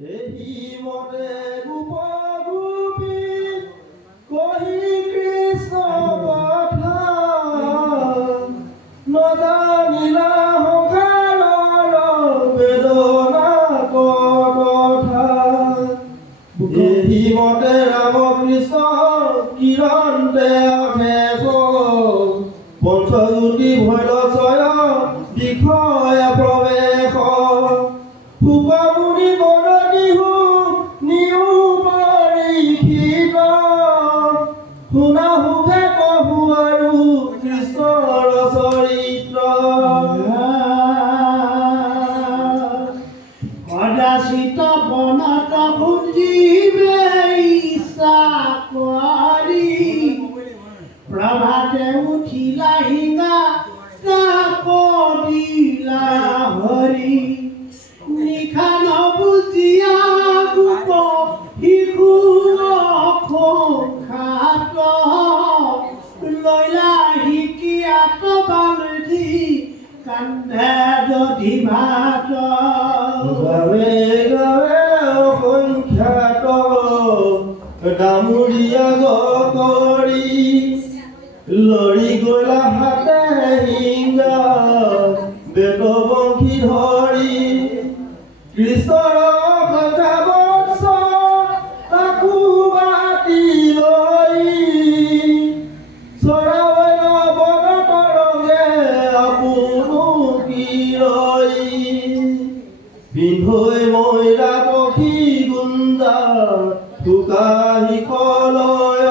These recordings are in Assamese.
এহি মতে গোপগোপী কহি কৃষ্ণ কথা নজানিলা সংসাৰৰ বেদনা কথা এহি মতে ৰামকৃষ্ণ কিৰণতে পঞ্চজ্যোতি ভৈলচয় বিষয় প্ৰৱেশ সুকমুনি বৰদিহু নিৰুপৰীক্ষিত শুনা সুখে কহু আৰু কৃষ্ণৰ চৰিত্ৰ কদাচিত বনত বুজিবে ইচ্ছা কৰি প্ৰভাতে উঠিলা হিঙা তাক দিলা হৰি নিশা নবুজিয়া গোপ শিশু অখাত লৈলা শিকিয়াত বালধি কান্ধে দধি ভাত গাৱে গাৱে অসংখ্যাত ডামুৰীয়া গকৰি লৰি গলা হাতে হিংগা বেদ বংশী ধৰি কৃষ্ণৰ সংখ্যা বৎস তাকো বাতি লৈ চৰাৱৈ বনত ৰঙে আপোনো কি ৰৈ পিন্ধৈ মৈৰা পক্ষী গুঞ্জা থোকাহি কলয়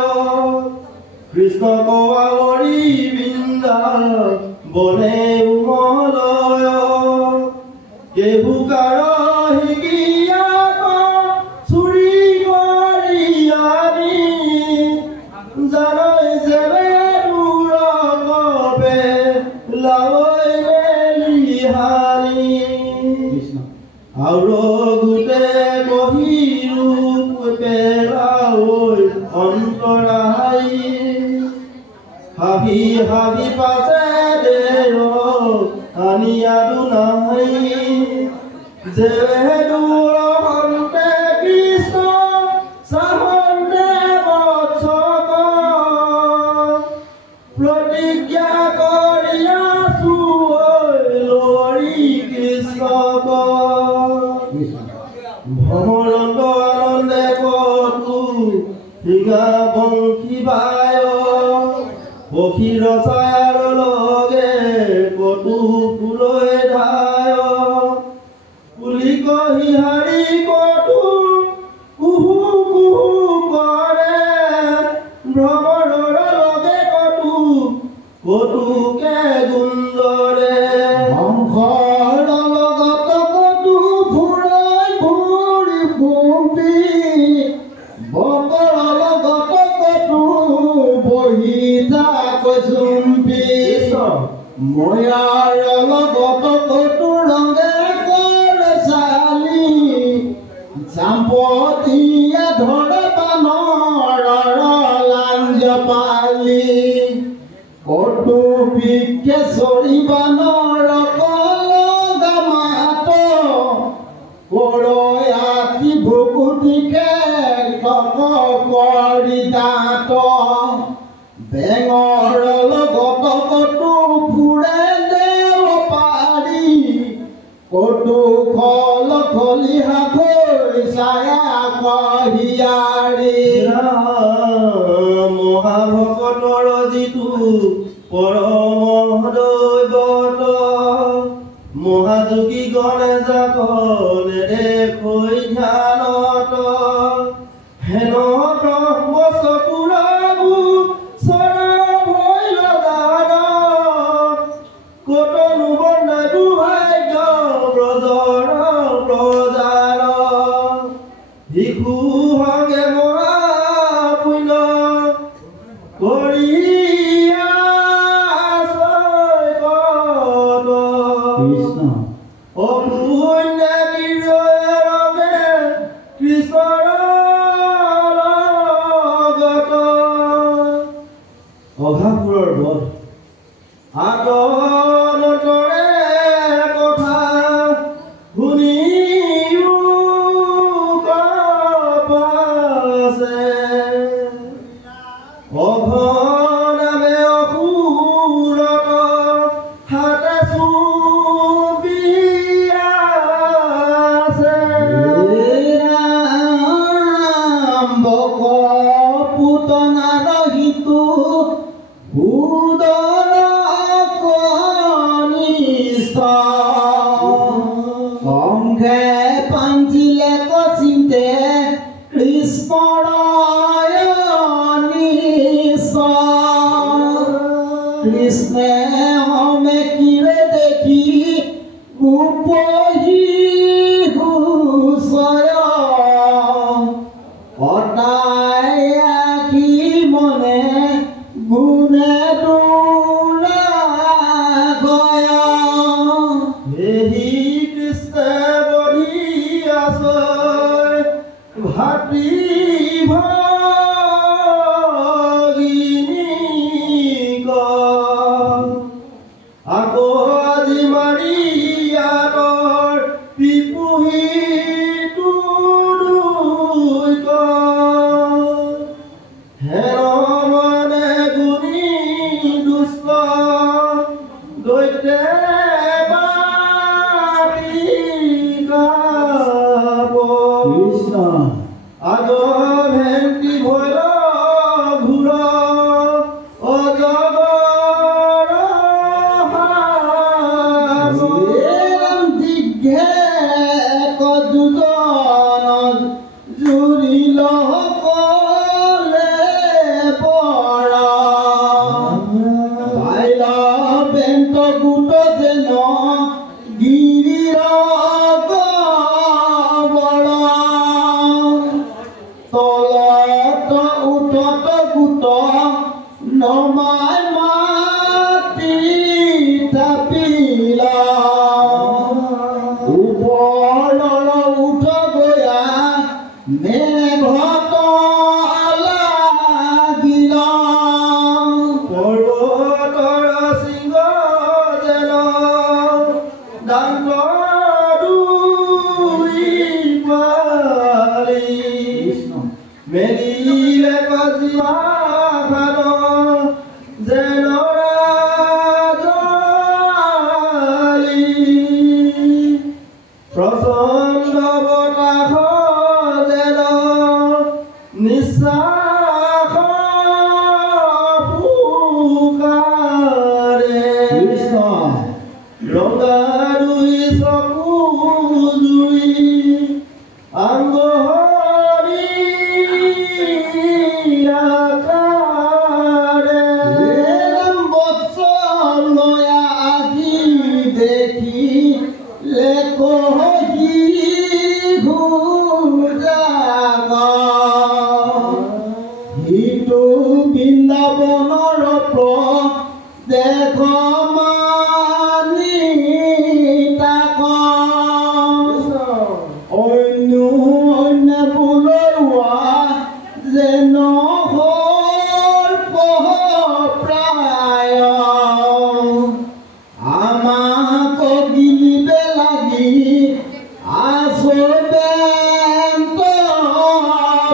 কৃষ্ণ কৱাগৰি বৃন্দা বনে উমলয় কেহুকাৰ শিকিয়াক চুৰি কৰি আনি জানৈ যেবে দূৰ কবে লাৱৈ মেলি হানি আৰু গোটে বহিৰো পেলাৱৈ অন্তৰাই হাবি হাবি পাছে দেৰ আনিয়াদু নাই যে দূৰ হন্তে কৃষ্ণ চাহন্তে বৎসক প্ৰতিজ্ঞা কৰি আছো লৰি কৃষ্ণক ভ্ৰমৰন্ত আনন্দে কতো হিঙা বংশী বায় পক্ষীৰ ছায়াৰ লগে কতো ফুলৈ ধায় কুলি কহি হাৰি কতো কুহু কুহু কৰে ভ্ৰমৰৰ লগে কতো কতোকে গুঞ্জৰে হংসৰ লগত কতো ফুৰাই ফুৰি ফুৰি বতৰ লগত কতো বহি থাক চুম্পি ময়াৰ লগত কতো ৰঙে কৰ চালি চাম্পতীয়া ধৰ বানৰ লাঞ্জ পালি কতো বিকেশ্বৰী বানৰ কলগা মাত কৰৈ আতি ভুকুটিকে কক কৰি দাঁত বেঙৰ লগত কতো ফুৰে দেও পাৰি কতো খল খলিহা হৈ ছায়া কহিয়াৰি মহাভকতৰ যিটো পৰম দৈৱত মহাযোগী গণেশ নেদেখৈ ধ্যানত হেন ব্ৰহ্ম চকুৰাবু চৰম হৈ লগান কতনো বনাই দুভাগ্য ব্ৰজৰ প্ৰজাৰ শিশু সঙ্গে মহাপুণ্য কৰি কৃষ্ণ অপুণ্য ৰঙে কৃষ্ণৰ লগত অঘাপুৰৰ বধ আগনতৰে কথা শুনিও উপহি হুচয় অতাই আখি মনে গুণে তোৰা গয় এহি কৃষ্ণ বহি আছে ভাতৃ ভগিনী আকৌ আজি মাৰিয়াৰ পিপুহি হেৰ মনে গুণী দুষ্ট দৈতে কৃষ্ণ আগ ভেন্তি ভৈৰ ঘূৰ অজগৰ দীঘে কদুজন জুৰিল কলে পৰা বাইল বেন্ত গোট যেন গিৰিৰ গবল তলত উঠত গোট নমাই মাটি থাপিলা ওপৰৰ উঠ গয়া মেঘত লাগিল পৰ্বতৰ সিংহ যেন দান্ত দুই পাৰি মেলিলে কজিয়া খান যেন ৰাজলি প্ৰচণ্ড বতাহ যেন নিশ্বাস ফুকাৰে ৰঙা দুই চকু জুই আংগহৰি আকাৰে বৎসলয়া আজি দেখি লেকহি ঘূৰাগ সিটো বৃন্দাবনৰ দেখ মানি তাক অন্য অন্য পুলৰুৱা যেন প্ৰায় আমাক গিলিবে লাগি আছো বেন্ত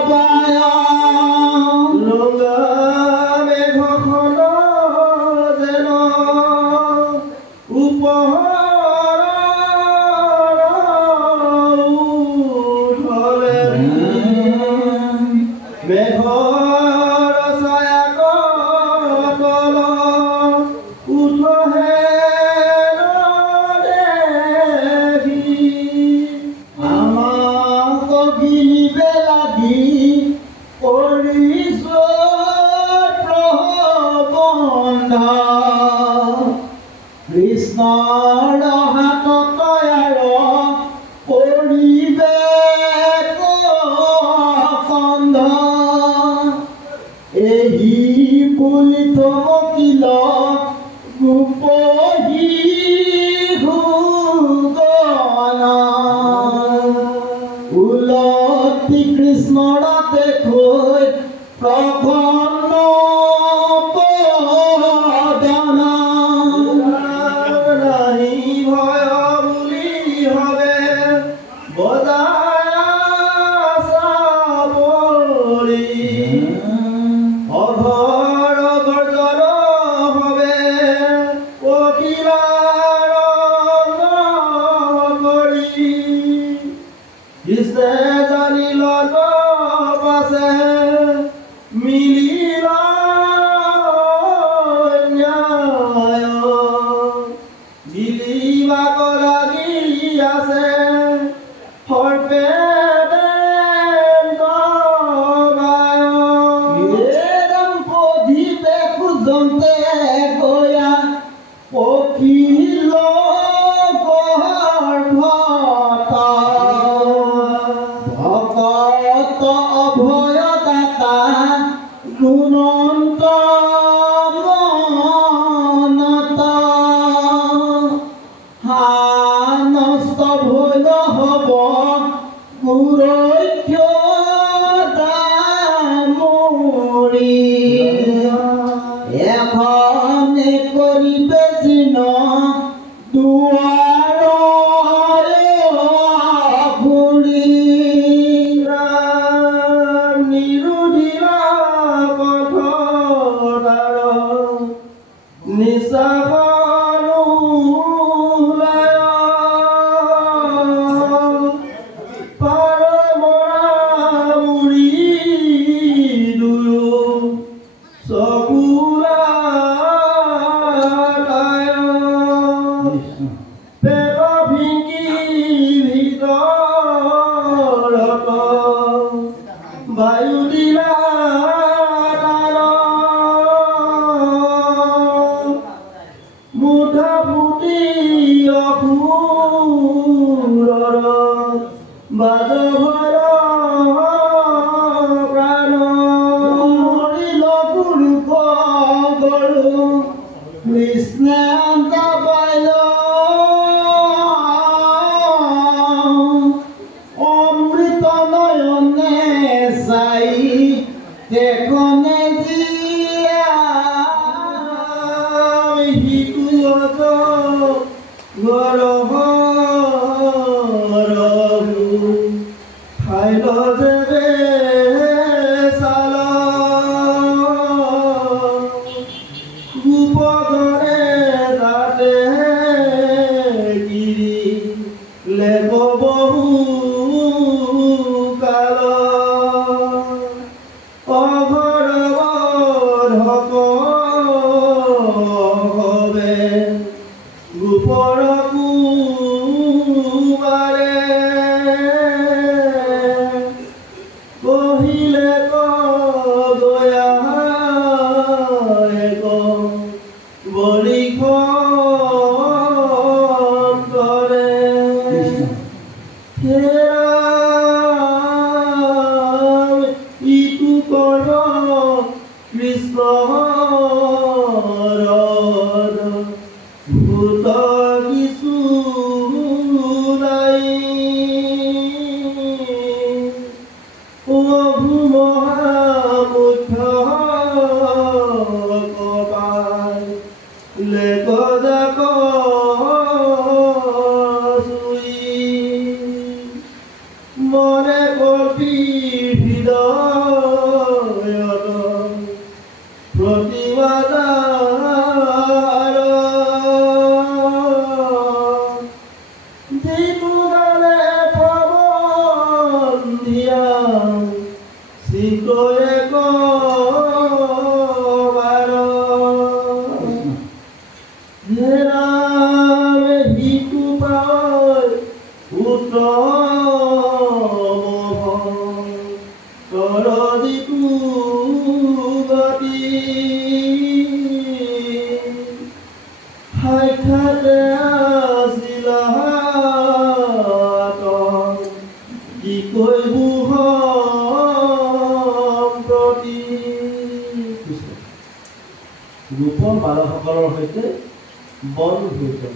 বায় ৰঙা মেঘখন যেন উপহৰৰ উঠলে মেঘৰ ছায়া তল উঠহে দেখি আমাক গিলিবে লাগি কৰিছো প্ৰবন্ধ কৃষ্ণৰ হাতত আৰু কৰিবে কন্ধ এহি বুলি থমকিল গোপহি ঘূগন উলটি কৃষ্ণৰ দেখৈ প্ৰসন্ন বদন নাহি ভয় বুলি হবে বজায় চাপৰি অঘৰ গৰ্জন হবে ককিলাৰ কৰি কৃষ্ণে জানিল পাছে মিলিল ন্যায় গিলিবাক লাগি আছে সৰ্পে পধিবে খুজন্তে গয়া পখিল গহৰ হব সুৰক্ষা মৰি এখনে কৰিবে চিন দুৱাৰ ঘূৰি নিৰোধিলা পথৰ নিশা বায়ু দিলা মুঠা ফুটি অসুৰৰ বাজ ভৰ প্ৰাণ মৰিল পুৰুষ গৰু কৃষ্ণে পাইল অমৃত নয়নে চাই দেখনে জীয়া হিতু ঘৰ খাইল যে চাল গোপঘৰে তাতে গিৰি লেখ বহু কাল অঘৰবধক হবে গোপৰ কুমাৰে কহিলে গয়া বলিখ কৰে ইটো কৰ কৃষ্ণ ভূত কিছু নাই প্ৰভু মহামুখ্য কপাল লেখ যাক মনে কপি হৃদয়ত প্ৰতিবাদাৰ দীপুগালে প্ৰবন্ধিয়া চিকয়ে কবাৰ হেৰামে হিতু পায় উত্তম দিকু গতি সাক্ষাতে আছিলা কি কৈবু সম্প্ৰতি গোপৰ বালকসকলৰ সৈতে বন হৈছে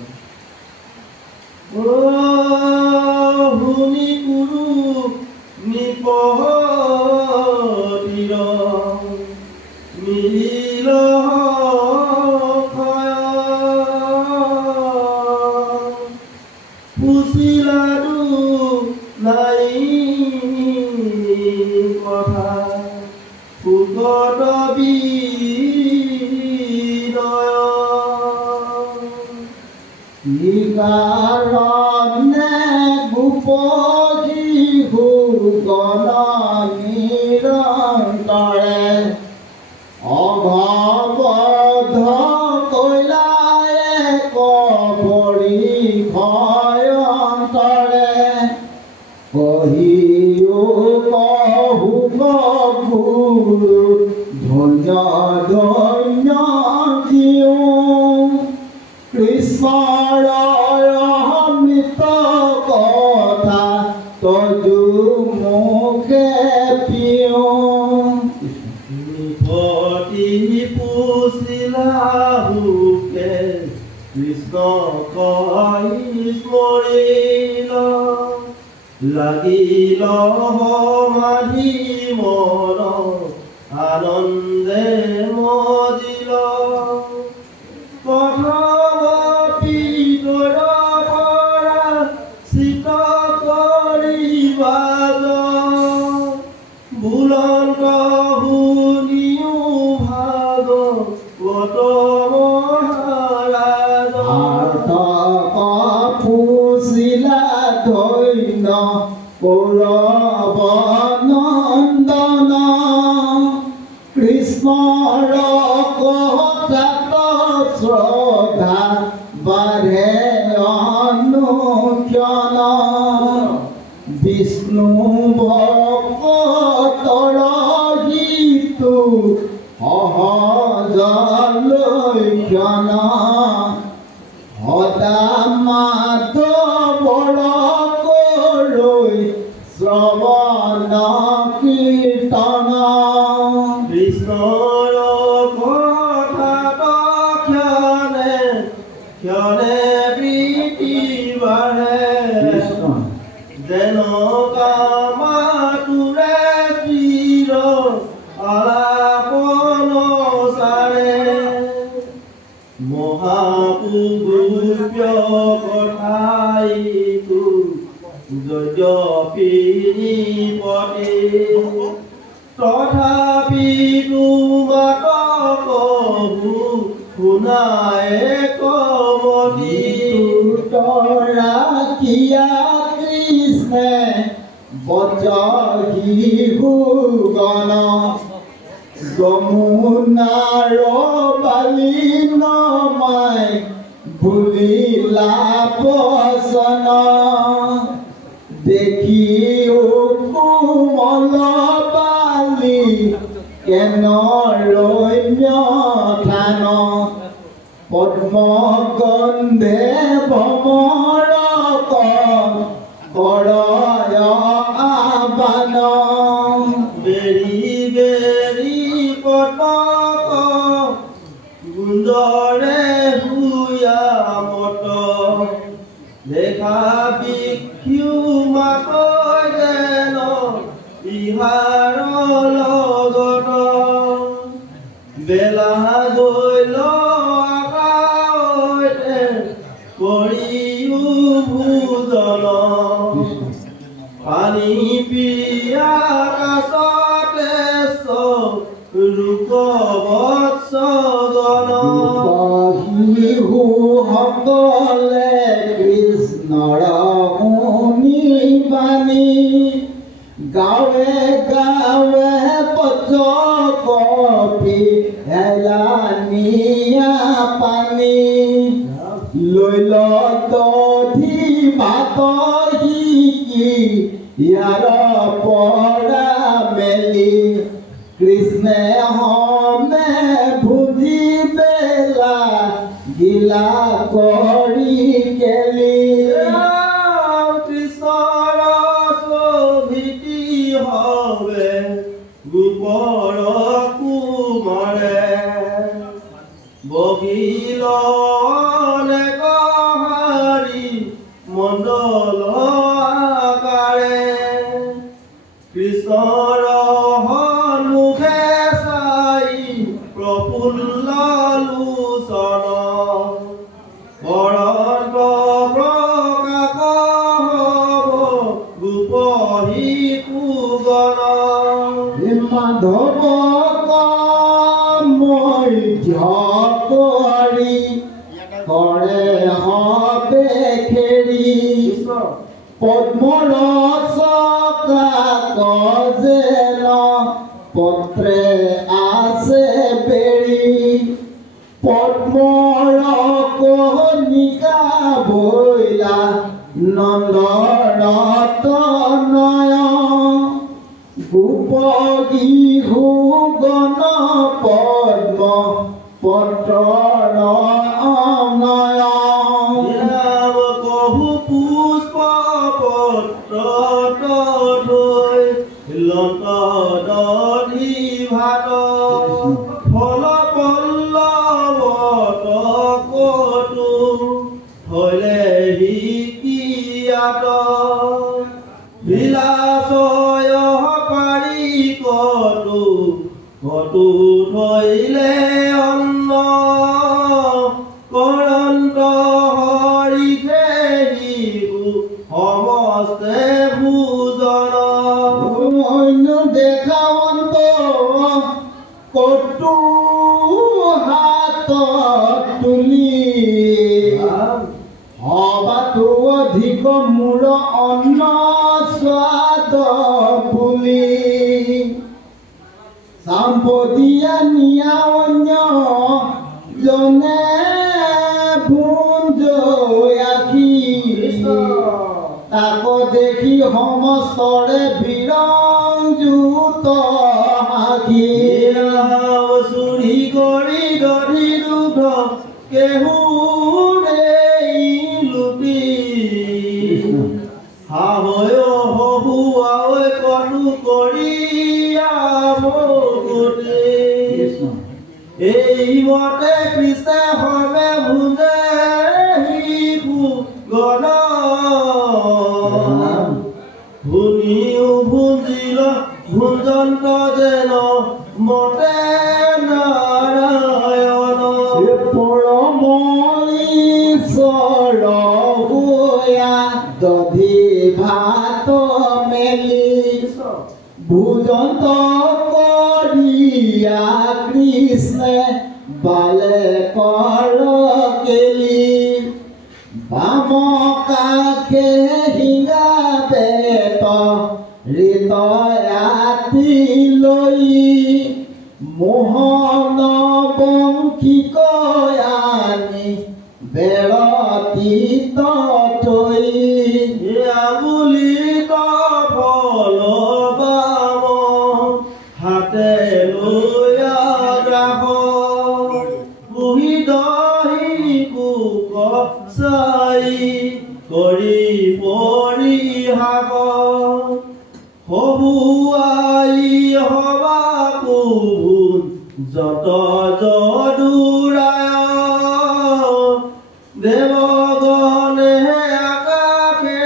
শুনি কুৰু নিপহতিৰ মিলিল পুচিলাদু নাই কথা সুগত বিনয় নিকাৰণে গোপী সুগণ নিৰন্তৰে অভাৱধ কৈলায়ে কবৰি ভয়ন্তৰে কহিও কহু গুৰু ধন্য ধন্য জিও কৃষ্ণৰ অমৃত কথা তজু মুখে পিও নিপতি পুছিলা হুকে কৃষ্ণ কহি স্মৰিল লাগিল সমাধি মন আনন্দে মজিল প্ৰথমতি পৰা চিত কৰিবা বুলন্ত শুনিও ভাগৱত মহাৰাজ পুছিলা ধন্য কৌৰৱ নন্দন কৃষ্ণৰ কথাত শ্ৰদ্ধা বাঢ়ে অনুক্ষণ বিষ্ণু ভকতৰ হিতু সহজ লক্ষণ সদা মাধৱৰ লৈ শ্ৰৱণ কীৰ্তন কৃষ্ণৰ কথাত ক্ষণে ক্ষণে প্ৰীতি বাঢ়ে যেন কামাতুৰে চিৰ আলাপন চাৰে মহাপুৰুষ কথাইতো যজ্ঞপিনী পতি তথাপি তোমাক কবু শুনাই কমতি তৰা কিয়া কৃষ্ণে বজহি ভুগন যমুনাৰ বালি নমাই ভুলিলা বচন দেখি কোমল বালি কেন ৰম্য থান পদ্ম গন্ধে ভ্ৰমৰ কৰয় আবান বেৰি বেৰি পতক গুঞ্জৰে হুয়া মত দেখা বিক্ষু মাত যেন ইহাৰ লগত বেলা গৈ আকাশতে কৰিও ভোজন পানী পিয়া কাষতে ৰূপ বৎস গণ শিশু সকলে কৃষ্ণৰ শুনি বাণী গাঁৱে গাঁৱে পথ কপি হেলানিয়া পানী লৈল দধি ভাত শিকি ইয়াৰ পৰা মেলি কৃষ্ণে হমে ভুজি বেলা গিলা কৰি কেলি কৃষ্ণৰ ছবিটি হবে গোপৰ কুমাৰে বহিল হাৰি মণ্ডল আকাৰে কৃষ্ণৰ সন্মুখে চাই প্ৰফুল্ল লোচন বৰন্ত প্ৰকাশ হব গোপহী কুগণ মাধৱ মই কৰি কৰে হবে খেৰি পদ্মৰসকা কজেন পত্ৰে আছে বেৰি পদ্মৰ কণিকা বৈলা নন্দৰতনয় গোপগীহু গণ পদ্ম পত্ৰৰ অনয় কহু পুষ্প পত্ৰ তৈ লন্ত দধি ভাত ফল পল্লৱত কটু থলেহি কিয়াত বিলাসয় পাৰি কতো কতো ধৰিলে অন্ন কৰন্ত হৰিষে শিশু সমস্তে ভোজন অন্য দেখাৱন্ত কটু হাতত তুলি হবাতো অধিক মূৰ অন্ন স্বাদ বুলি সাম্পতিয়া নিয়া অন্য জনে ভুঞ্জ আখি তাক দেখি সমস্তৰে বিৰঞ্জুত আখি চুৰি কৰি দধি দুগ্ধ কেহুৰে লুটি হাৱৈ হহুৱাই কটু কৰি আমগুটি এই মতে কৃষ্ণে সবে ভুজে শিশু গণ ভুনিও ভুজিল ভুজন্ত যেন মতে নাৰায়ণ পৰমঈশ্বৰ হোয়া দধি ভাত মেলি ভুজন্ত কৰিয়া কৃষ্ণে বালে কৰ কেলি বাম কাষে হিঙা বেত ঋতয়াতি লৈ মোহন বংশী কয়ানি বেৰতি তই আঙুলিত ফল বাম হাতে লৈ গ্ৰাস বুহি দহি কুক চাই কৰি পৰিহাস হবুৱাই হবা কুভুন যত যদুৰায় দেৱগণে আকাশে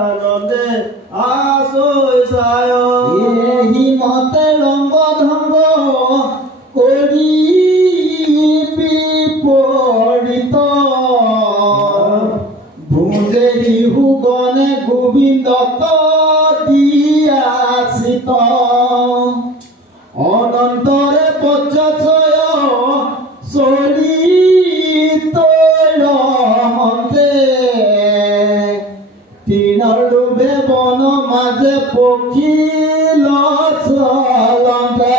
আনন্দে আচৈ চায় হিমতে ৰংগ ধংগ কৰি বিপৰীত ভুজে শিশুগণে গোবিন্দক দিয়াচিত অনন্তৰে পঞ্চছয় চৰিতৰহন্তে তৃণৰ লোভে বন মাজে পখিল চলন্তে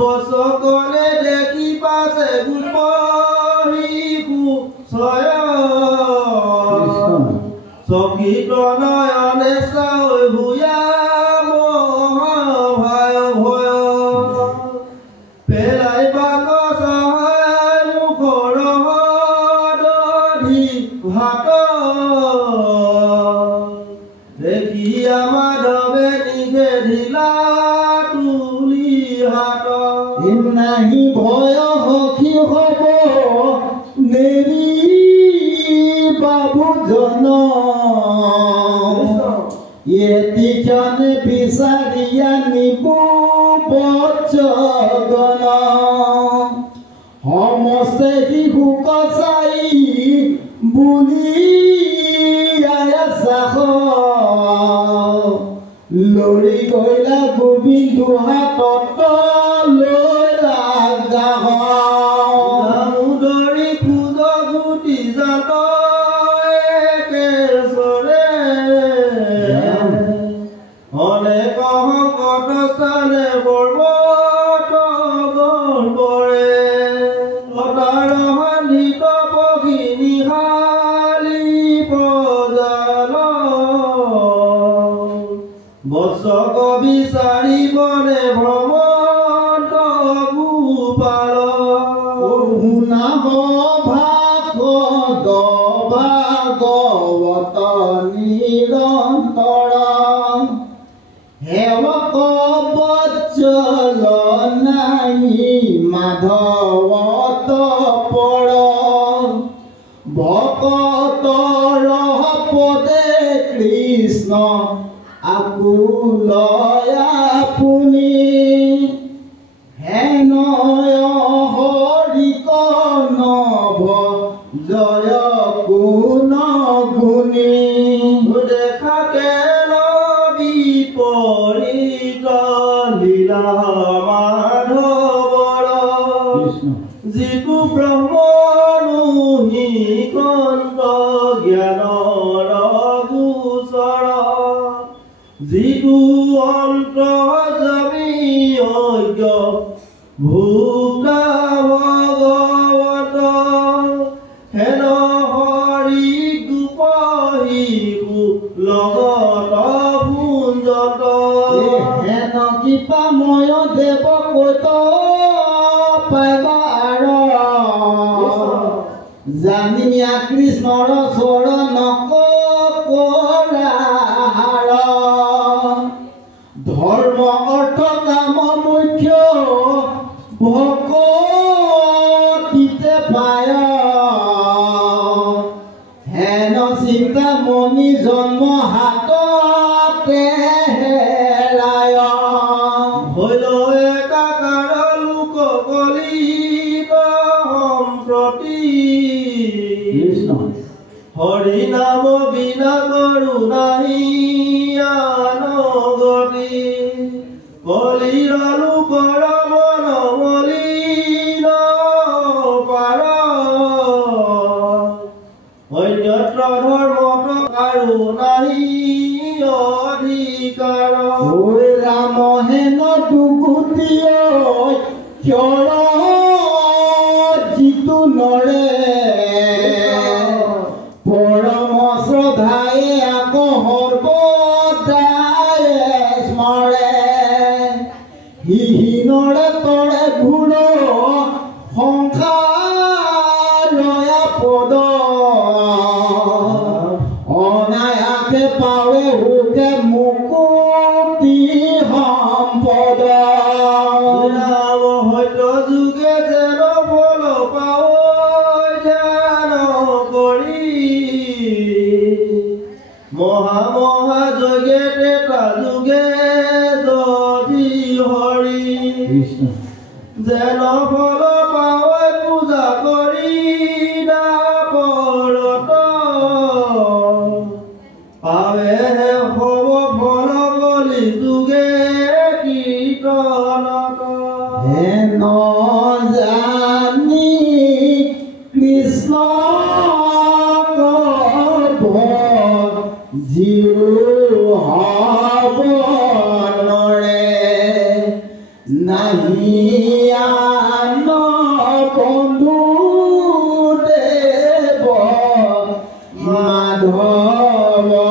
বচকনে দেখি পাছে গোপ শিশু ছয় চকিত নয়নে চাই ভূয়া মহাভয় ভয় পেলাই বাক চাহাই মুখৰ দধি ভাত দেখি মাধৱে নিষেধিলা তুলি হাত নাহি ভয় সখী হব নেৰি বাবুজন এতিজনে বিচাৰিয়া নিবু বচ্চগণ সমস্তে শিশুক চাই বুলি আয়াচাস লৰি গইলা গোবিন্দু হাতত লৈ লাগাহ উদৰি খোজ গুটি জাত একেশ্বৰে অনেক সংকট স্থানে পৰ্বত গৰ্বৰে লতাৰ সান্দিত পক্ষী নিহালি প্ৰজাল বৎসক বিচাৰি বনে ভ্ৰমন্ত গোপাল শুনাব ভাগৱত ভাগৱত নিৰন্তৰ সেৱক বৎসল নাই মাধৱত পৰ ভকতৰ পদে কৃষ্ণ কৃষ্ণ আকুলয় আপুনি হেনয় হৰিক নভ জয় গুণ গুণী দেখা কেন বিপৰীত লীলা মাধৱৰ যিটো ব্ৰহ্মনুহি কন্ত জ্ঞানৰ গোচৰ যিটো অন্তৰ্যামী অজ্ঞ ভোক্তা ভগৱত হেন হৰি গোপহিকু লগত ভুঞ্জত হেন কৃপাময় দেৱ কৈত পাইবাৰ জানিয়া কৃষ্ণৰ চৰণক কৰাৰ ধৰ্ম অৰ্থ কাম মুখ্য ভকতিতে পায় হেন চিন্তামণি জন্ম হাততে হেৰায় হইল একাকাৰ লোক কলিত সম্প্ৰতি হৰি নাম বিনা কৰোনাহি আন গতি কলিৰ লোকৰ মন মলিন পাৰ অন্যত্ৰ ধৰ্মত কাৰো নাহি অধিকাৰ ঐ ৰাম হেন দুগুটিয় ক্ষৰ যিটো নৰে পৰম শ্ৰদ্ধায়ে আক সৰ্বদায় স্মৰে হিহীনৰে তৰে ঘূৰ সংসাৰয়া পদ অনায়াসে পাৱে সুখে মুকুতি সম্পদ ৰাম সত্য যুগে যেন ফল পাৱ ধ্যান কৰি মহা মহা যজ্ঞে ত্ৰেতা যুগে যদি হৰি যেন ফল পাৱ পূজা কৰি দাপৰত পাৱেহে হব ফল কলি যুগে কীৰ্তনত হেন জানি কৃষ্ণ জিউ হব নৰে নাহি আন বন্ধু দেৱ মাধৱত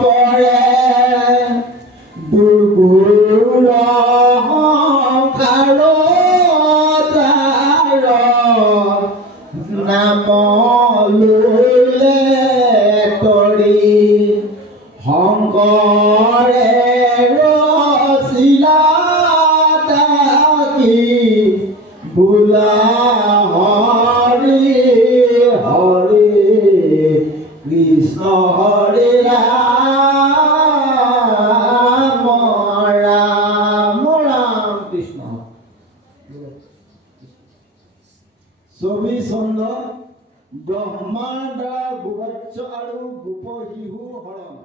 পৰে দুৰ্গুৰ সংসাৰ নাম ললে তৰি শংকৰে ৰচিলা তাকি বোলা হৰি হৰি কৃষ্ণ হৰি ৰাম ৰাম ৰাম কৃষ্ণ ছবি চন্দ্ৰ ব্ৰহ্মাৰ দ্বাৰা গোবৎস আৰু গোপ শিশু হৰণ